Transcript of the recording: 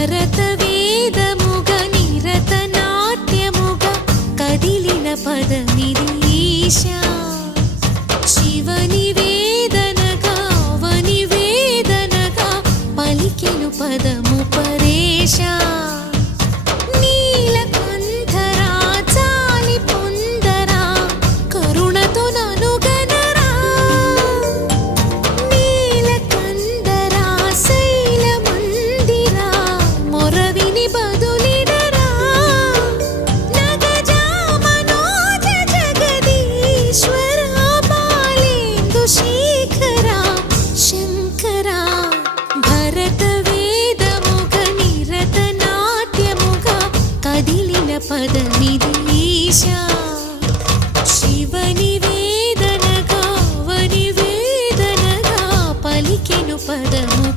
భరత వేదముగ నిరత నాట్యముగ కదిలిన పదమిది ఈశా. శివని వేదనగా అవని వేదనగా పలికెను పదము పదనిదేశ. శివని వేదనగా వని వేదనగా పలికెను పదము.